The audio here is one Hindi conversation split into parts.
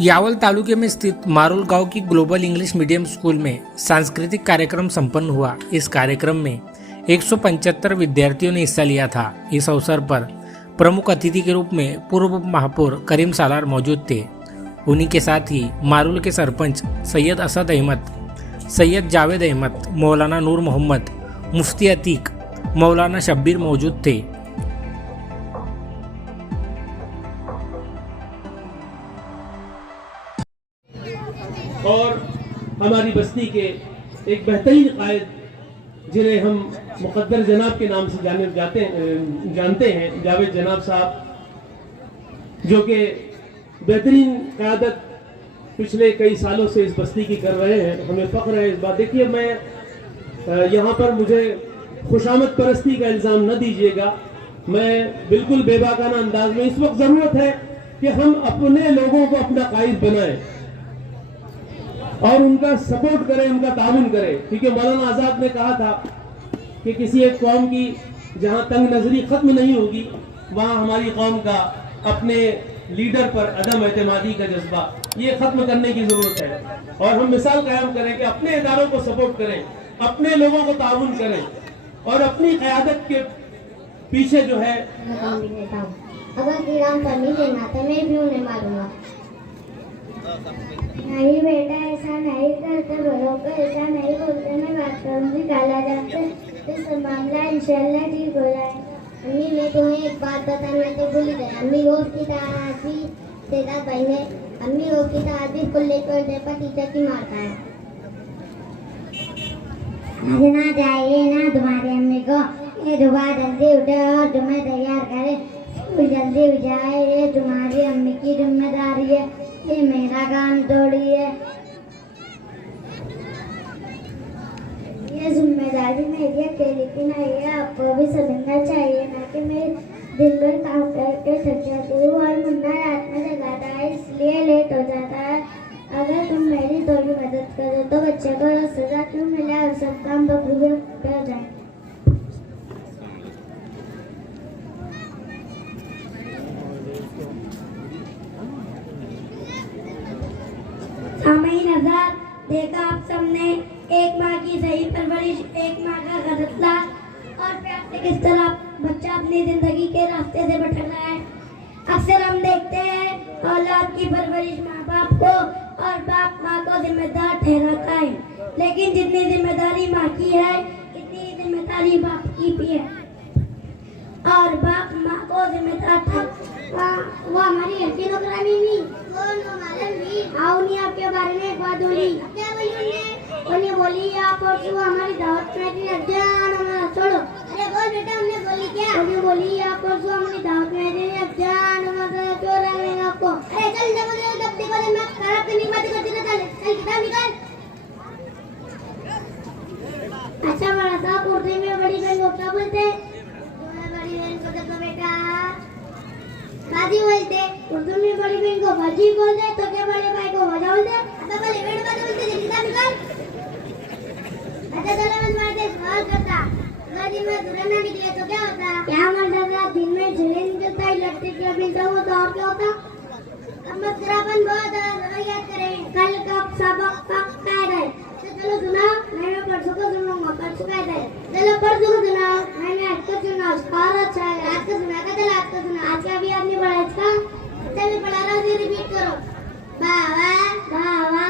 यावल तालुके में स्थित मारुल गांव की ग्लोबल इंग्लिश मीडियम स्कूल में सांस्कृतिक कार्यक्रम संपन्न हुआ। इस कार्यक्रम में 175 विद्यार्थियों ने हिस्सा लिया था। इस अवसर पर प्रमुख अतिथि के रूप में पूर्व महापौर करीम सालार मौजूद थे। उन्हीं के साथ ही मारुल के सरपंच सैयद असद अहमद, सैयद जावेद अहमद, मौलाना नूर मोहम्मद, मुफ्ती अतीक, मौलाना शब्बीर मौजूद थे। और हमारी बस्ती के एक बेहतरीन कायद जिन्हें हम मुकद्दर जनाब के नाम से जानते हैं, जावेद जनाब साहब, जो कि बेहतरीन क़यादत पिछले कई सालों से इस बस्ती की कर रहे हैं। हमें फ़ख्र है इस बात। देखिए, मैं यहाँ पर मुझे खुशामद परस्ती का इल्ज़ाम न दीजिएगा। मैं बिल्कुल बेबाकाना अंदाज में, इस वक्त ज़रूरत है कि हम अपने लोगों को अपना कायद बनाएं और उनका सपोर्ट करें, उनका ताउन करें। क्योंकि मौलाना आज़ाद ने कहा था कि किसी एक कौम की जहां तंग नजरी खत्म नहीं होगी, वहां हमारी कौम का अपने लीडर पर अदम एतमादी का जज्बा ये खत्म करने की जरूरत है। और हम मिसाल कायम करें कि अपने इदारों को सपोर्ट करें, अपने लोगों को ताउन करें और अपनी क़यादत के पीछे जो है अगर किराम पढ़ने के नाते में भी उन्हें मारूंगा। नहीं बेटा, ऐसा नहीं करते, बड़ों को ऐसा नहीं बोलते। मैं बात करूंगी, काला जाते तो मामला इंशाल्लाह ठीक हो जाएगा। अम्मी, मैं तुम्हें एक बात बताना तो भूल गई। अम्मी रोज की तरह भी तेरा भाई ने अम्मी रोज की तरह भी कुल्ले पर टीचर की मारता है। आज ना जाइए ना तुम्हारी अम्मी को, ये सुबह जल्दी उठे और तुम्हें तैयार करे, स्कूल जल्दी हो जाए। ये तुम्हारी अम्मी की जिम्मेदारी है, ये मेरा काम थोड़ी है। ये जिम्मेदारी मेरी अकेले की नहीं है, आपको भी समझना चाहिए ना कि मैं दिन भर काम करके थक जाती हूँ और मुन्ना रात में जगाता है, इसलिए लेट हो जाता है। अगर तुम मेरी थोड़ी मदद करो तो बच्चे को सजा क्यों मिले और सब काम बखूबी कर जाए। नजर देखा आप सबने, एक माँ की सही परवरिश, एक माँ का गलत लाल और प्यार से किस तरह बच्चा अपनी जिंदगी के रास्ते से भटक रहा है। अक्सर हम देखते हैं औलाद की परवरिश माँ बाप को और बाप माँ को जिम्मेदार ठहराता है, लेकिन जितनी जिम्मेदारी माँ की है इतनी जिम्मेदारी बाप की भी है। और बाप माँ को जिम्मेदार था, वो हमारी हल्की नौकरानी नहीं, आपके बारे में एक बात बोली। क्या बोली? उन्हें बोली आप परसों हमारी दावत में थी, अज्जान हमारा छोड़ो। अरे बोल बेटा, उन्हें बोली क्या? उन्हें बोली आप परसों हमारी दावत में थी, अज्जान हमारा क्यों रखेंगे आपको? अरे चल जब देखो मैं खराब करने की बात करती ना, चल किताब निकाल। अच्छा बड़ा साहब, उर्दू में बड़ी बहन को क्या बोलते हैं? बड़ी बहन को देखो बेटा बाजी बोलते, उर्दू में बड़ी बहन को बाजी बोलते, तो क्या बड़े भाई को वजह बोलते? अच्छा पहले बेड़ बाजी बोलते, किताब निकाल। अच्छा चलो मैं तुम्हारे सवाल करता, अगर दिन में धुआं ना निकले तो क्या होता? क्या मतलब है? दिन में धुआं निकलता है, इलेक्ट्रिक या मिलता हो तो और क्या होता? अब मस्करापन बहुत याद करें, कल का सबक पक्का है। चलो सुना, मैंने परसों को सुनाऊंगा, परसों का है। चलो परसों को सुना, मैंने आज को सुना, और अच्छा है आज को सुना, चलो आज को सुना। आज का भी आपने पढ़ा, इसका अच्छा भी पढ़ा रहा हूँ, रिपीट करो। बाबा बाबा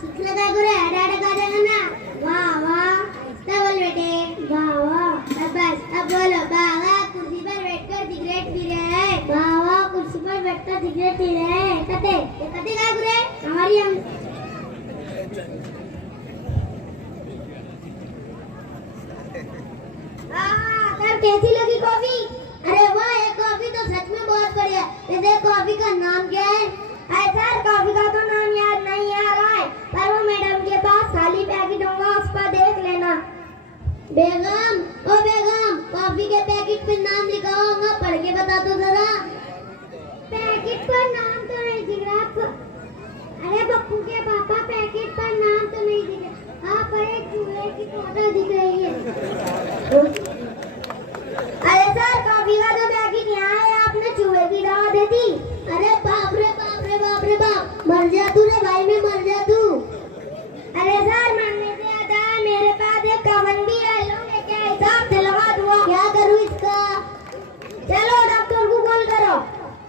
सीख लगा गुरे, डाडा गा देगा ना। बाबा ऐसा बोल बेटे, बाबा। बस अब बोलो, बाबा कुर्सी पर बैठकर सिगरेट पी रहे हैं। बाबा कुर्सी पर बैठकर सिगरेट पी रहे हैं। कते गा गुरे हमारी हम। कैसी लगी कॉफी? अरे वाह, ये कॉफी तो सच में बहुत बढ़िया। वैसे कॉफी का नाम क्या है? सर कॉफी का तो नाम याद नहीं आ रहा है, पर वो मैडम के पास खाली पैकेट होगा, उस पर देख लेना। बेगम, ओ बेगम, कॉफी के पैकेट पे नाम लिखा होगा, पढ़ के बता दो जरा। पैकेट पर नाम तो नहीं दिख रहा। अरे बप्पू के पापा, पैकेट पर नाम तो नहीं दिख रहा। हाँ, पर एक चूहे की फोटो दिख रही है। अरे सर, कॉफी का तो पैकेट यहाँ है, आपने चूहे की दवा दे दी। अरे बाप रे बाप रे बाप रे बाप, मर जा तू रे भाई, मैं मर जा तू। अरे सर, मरने से याद आया, मेरे पास एक कवन भी है, लो मैं क्या हिसाब से लगा दूंगा। क्या करूँ इसका? चलो डॉक्टर को कॉल करो।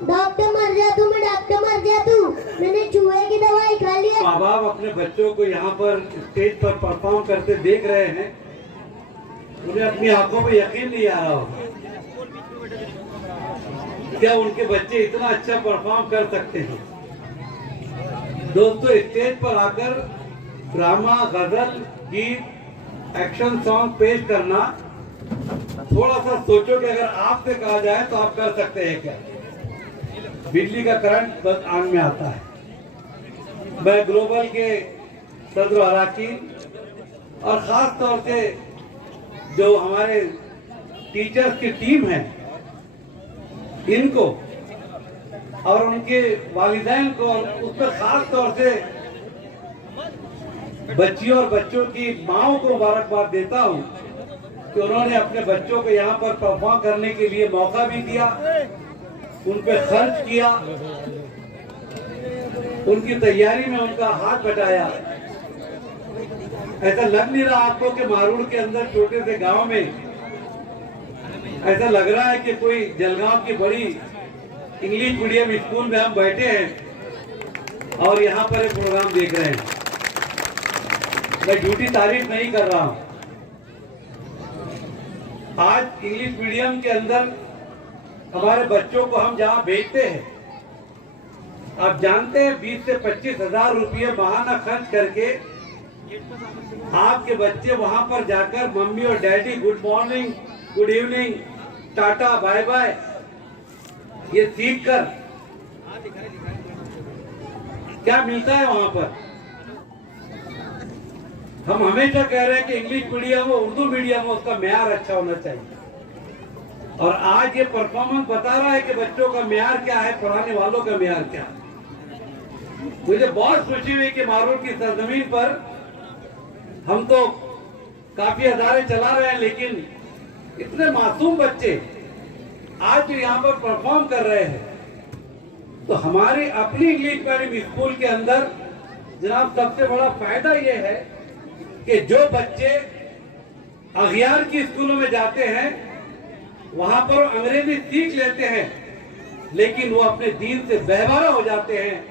डॉक्टर मर जा तू, मैं डॉक्टर मर जा तू, मैंने चूहे की दवाई खा ली है। माँ बाप अपने बच्चों को यहाँ पर स्टेज पर परफॉर्म करते देख रहे हैं, उन्हें अपनी आंखों पे यकीन नहीं आ रहा होगा क्या उनके बच्चे इतना अच्छा परफॉर्म कर सकते हैं। दोस्तों, स्टेज पर आकर ड्रामा, गजल, गीत, एक्शन सॉन्ग पेश करना, थोड़ा सा सोचो कि अगर आपसे कहा जाए तो आप कर सकते हैं क्या? बिजली का करंट बस आंख में आता है। मैं ग्लोबल के सदर अराकीन और खास तौर से जो हमारे टीचर्स की टीम है, इनको और उनके वालिदैन को, और उसमें खास तौर से बच्चियों और बच्चों की माओं को मुबारकबाद देता हूं कि उन्होंने अपने बच्चों को यहाँ पर परफॉर्म करने के लिए मौका भी दिया, उन पे खर्च किया, उनकी तैयारी में उनका हाथ बटाया। ऐसा लग नहीं रहा आपको कि मारूड़ के अंदर छोटे से गांव में ऐसा लग रहा है कि कोई जलगांव की बड़ी इंग्लिश मीडियम स्कूल में हम बैठे हैं और यहाँ पर एक प्रोग्राम देख रहे हैं। मैं झूठी तारीफ नहीं कर रहा हूँ। आज इंग्लिश मीडियम के अंदर हमारे बच्चों को हम जहाँ भेजते हैं, आप जानते हैं 20 से 25 हजार रुपये महाना खर्च करके आपके बच्चे वहां पर जाकर मम्मी और daddy good morning, good evening, tata, bye bye ये सीख कर क्या मिलता है वहां पर? हम हमेशा कह रहे हैं कि इंग्लिश मीडियम हो, उर्दू मीडियम हो, उसका म्यार अच्छा होना चाहिए। और आज ये परफॉर्मेंस बता रहा है कि बच्चों का म्यार क्या है, पढ़ाने वालों का म्यार क्या है। मुझे बहुत खुशी हुई कि मारूड़ की सरजमीन पर हम तो काफी अदारे चला रहे हैं, लेकिन इतने मासूम बच्चे आज जो यहाँ पर परफॉर्म कर रहे हैं, तो हमारी अपनी इंग्लिश मीडियम स्कूल के अंदर जनाब सबसे बड़ा फायदा ये है कि जो बच्चे अगियार की स्कूलों में जाते हैं वहां पर अंग्रेजी सीख लेते हैं, लेकिन वो अपने दीन से बेहबारा हो जाते हैं,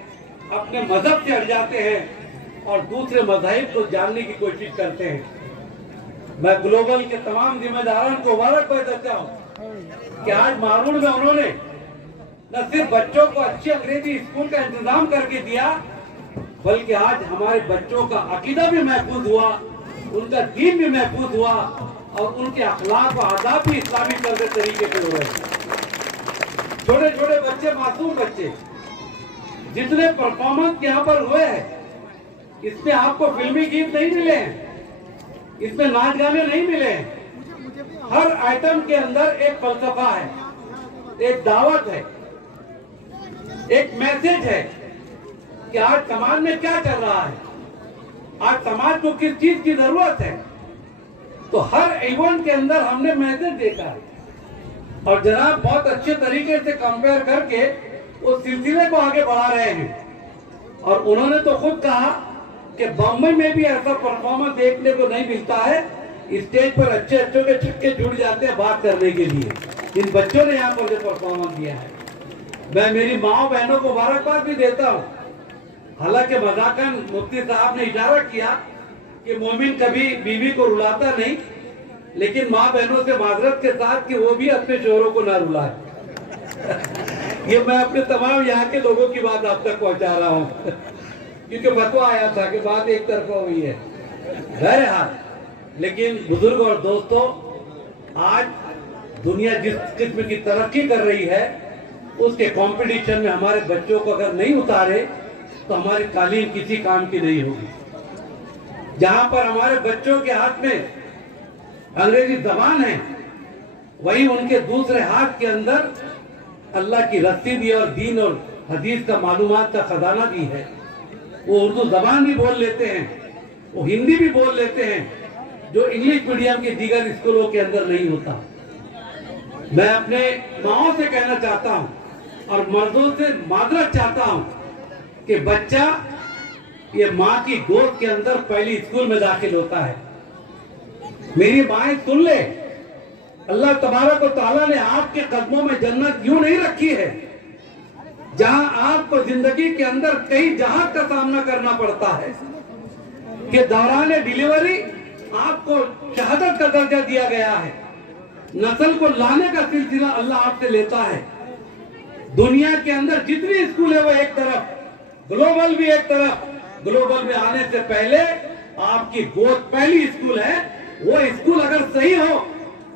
अपने मजहब से हट जाते हैं और दूसरे मजहब को जानने की कोशिश करते हैं। मैं ग्लोबल के तमाम जिम्मेदारों को मुबारकबाद देता हूँ कि आज मारूड़ में उन्होंने न सिर्फ बच्चों को अच्छी अंग्रेजी स्कूल का इंतजाम करके दिया, बल्कि आज हमारे बच्चों का अकीदा भी महफूज हुआ, उनका दीन भी महफूज हुआ और उनके अखलाक व आदाब भी इस्लामी तरीके से हो रहे हैं। छोटे छोटे बच्चे, मासूम बच्चे, जितने परफॉर्मेंस यहाँ पर हुए हैं, इसमें आपको फिल्मी गीत नहीं मिले हैं, इसमें नाच गाने नहीं मिले हैं। हर आइटम के अंदर एक फलसफा है, एक दावत है, एक मैसेज है कि आज समाज में क्या चल रहा है, आज समाज को किस चीज की जरूरत है। तो हर इवेंट के अंदर हमने मैसेज देखा है और जनाब बहुत अच्छे तरीके से कंपेयर करके उस सिलसिले को आगे बढ़ा रहे हैं। और उन्होंने तो खुद कहा कि बम्बई में भी ऐसा परफॉर्मेंस देखने को नहीं मिलता है, स्टेज पर अच्छे अच्छों के छक्के जुड़ जाते हैं बात करने के लिए। इन बच्चों ने यहाँ पर जो परफॉर्मेंस दिया है, मैं मेरी माँ बहनों को मुबारकबाद भी देता हूँ। हालांकि मजाकन मुफ्ती साहब ने इशारा किया कि मोमिन कभी बीवी को रुलाता नहीं, लेकिन माँ बहनों से माजरत के साथ कि वो भी अपने शोहरों को ना रुलाए। ये मैं अपने तमाम यहाँ के लोगों की बात आप तक पहुँचा रहा हूँ क्योंकि फतवा आया था कि बात एक तरफा हुई है। बहरहाल, लेकिन बुजुर्ग और दोस्तों, आज दुनिया जिस किस्म की तरक्की कर रही है, उसके कंपटीशन में हमारे बच्चों को अगर नहीं उतारे तो हमारी तालीम किसी काम की नहीं होगी। जहां पर हमारे बच्चों के हाथ में अंग्रेजी जबान है, वहीं उनके दूसरे हाथ के अंदर अल्लाह की रस्सी दी और दीन और हदीस का मालूमात का खजाना भी है। वो उर्दू जबान भी बोल लेते हैं, वो हिंदी भी बोल लेते हैं, जो इंग्लिश मीडियम के दीगर स्कूलों के अंदर नहीं होता। मैं अपने माओ से कहना चाहता हूँ और मर्दों से माजरत चाहता हूँ कि बच्चा ये माँ की गोद के अंदर पहली स्कूल में दाखिल होता है। मेरी माएं सुन ले, अल्लाह तबारक व तआला ने आपके कदमों में जन्नत यूं नहीं रखी है जहां आपको जिंदगी के अंदर कई जहाज का सामना करना पड़ता है कि दौरान डिलीवरी आपको शहादत का दर्जा दिया गया है। नस्ल को लाने का सिलसिला अल्लाह आपसे लेता है। दुनिया के अंदर जितनी स्कूल है वो एक तरफ, ग्लोबल भी एक तरफ। ग्लोबल में आने से पहले आपकी गोद पहली स्कूल है। वो स्कूल अगर सही हो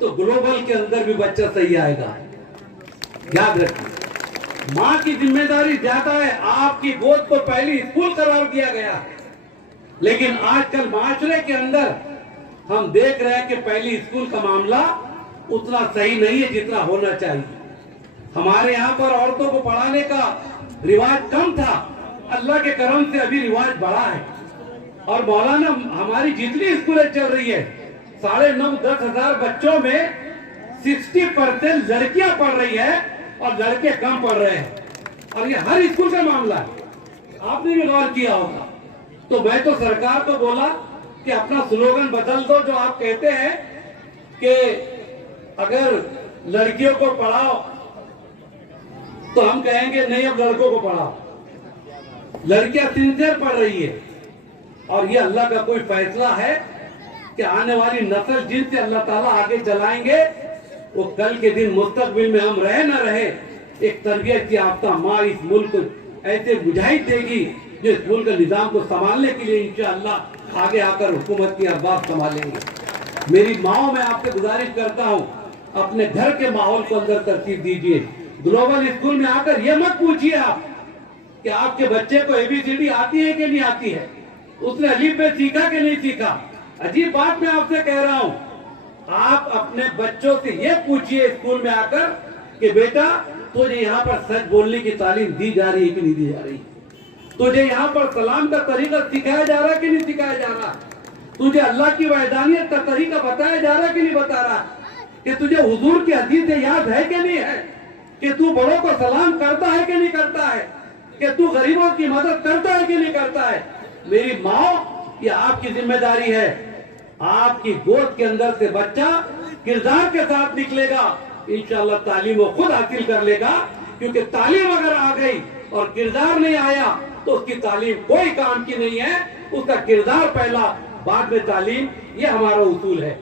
तो ग्लोबल के अंदर भी बच्चा सही आएगा। याद रखिए, माँ की जिम्मेदारी ज्यादा है। आपकी गोद को पहली स्कूल करार दिया गया है, लेकिन आजकल माशरे के अंदर हम देख रहे हैं कि पहली स्कूल का मामला उतना सही नहीं है जितना होना चाहिए। हमारे यहाँ पर औरतों को पढ़ाने का रिवाज कम था, अल्लाह के करम से अभी रिवाज बढ़ा है। और मौलाना, हमारी जितनी स्कूलें चल रही है 9,500-10 हजार बच्चों में 60% लड़कियां पढ़ रही है और लड़के कम पढ़ रहे हैं। और ये हर स्कूल का मामला है, आपने भी गौर किया होगा। तो मैं तो सरकार को बोला कि अपना स्लोगन बदल दो। जो आप कहते हैं कि अगर लड़कियों को पढ़ाओ तो हम कहेंगे नहीं, अब लड़कों को पढ़ाओ। लड़कियां सिंसियर पढ़ रही है और ये अल्लाह का कोई फैसला है कि आने वाली नस्ल जिनसे अल्लाह ताला आगे चलाएंगे वो कल के दिन मुस्तकबिल में हम रहे न रहे, एक तरबियत याफ्ता माँ इस मुल्क को ऐसे मुजाहिद देगी जो इस मुल्क के निजाम को संभालने के लिए इंशाअल्लाह आगे आकर हुकूमत की अरबाब संभालेंगे। मेरी माओ, मैं आपसे गुजारिश करता हूँ, अपने घर के माहौल को अंदर तरतीब दीजिए। ग्लोबल स्कूल में आकर ये मत पूछिए आप कि आपके बच्चे को ABCD आती है कि नहीं आती है, उसने अलीफ बे सीखा कि नहीं सीखा। अजीब बात मैं आपसे कह रहा हूँ, आप अपने बच्चों से ये पूछिए स्कूल में आकर कि बेटा तुझे यहाँ पर सच बोलने की तालीम दी जा रही है कि नहीं दी जा रही, तुझे यहाँ पर सलाम का तरीका सिखाया जा रहा है कि नहीं सिखाया जा रहा, तुझे अल्लाह की वहदानियत का तरीका बताया जा रहा है कि नहीं बता रहा, कि तुझे हुजूर की हदीसें याद है कि नहीं है, कि तू बड़ों को सलाम करता है कि नहीं करता है, कि तू गरीबों की मदद करता है कि नहीं करता है। मेरी माँ, ये आपकी जिम्मेदारी है। आपकी गोद के अंदर से बच्चा किरदार के साथ निकलेगा, इंशाअल्लाह तालीम वो खुद हासिल कर लेगा। क्योंकि तालीम अगर आ गई और किरदार नहीं आया तो उसकी तालीम कोई काम की नहीं है। उसका किरदार पहला, बाद में तालीम, ये हमारा उसूल है।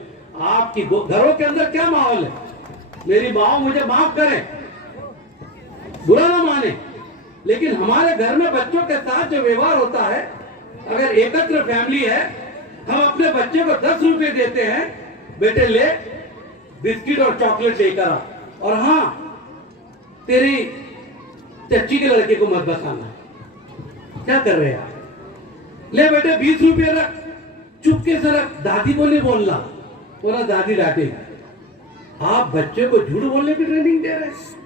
आपकी घरों के अंदर क्या माहौल है? मेरी माँ मुझे माफ करें, बुरा ना माने, लेकिन हमारे घर में बच्चों के साथ जो व्यवहार होता है, अगर एकत्र फैमिली है, हम अपने बच्चे को 10 रुपए देते हैं, बेटे ले बिस्किट और चॉकलेट लेकर आ, और हाँ तेरी चच्ची के लड़के को मत बताना। क्या कर रहे हैं आप? ले बेटे 20 रुपए रख, चुपके से रख, दादी को नहीं बोलना, बोला दादी डांटेगी। आप बच्चे को झूठ बोलने की ट्रेनिंग दे रहे हैं।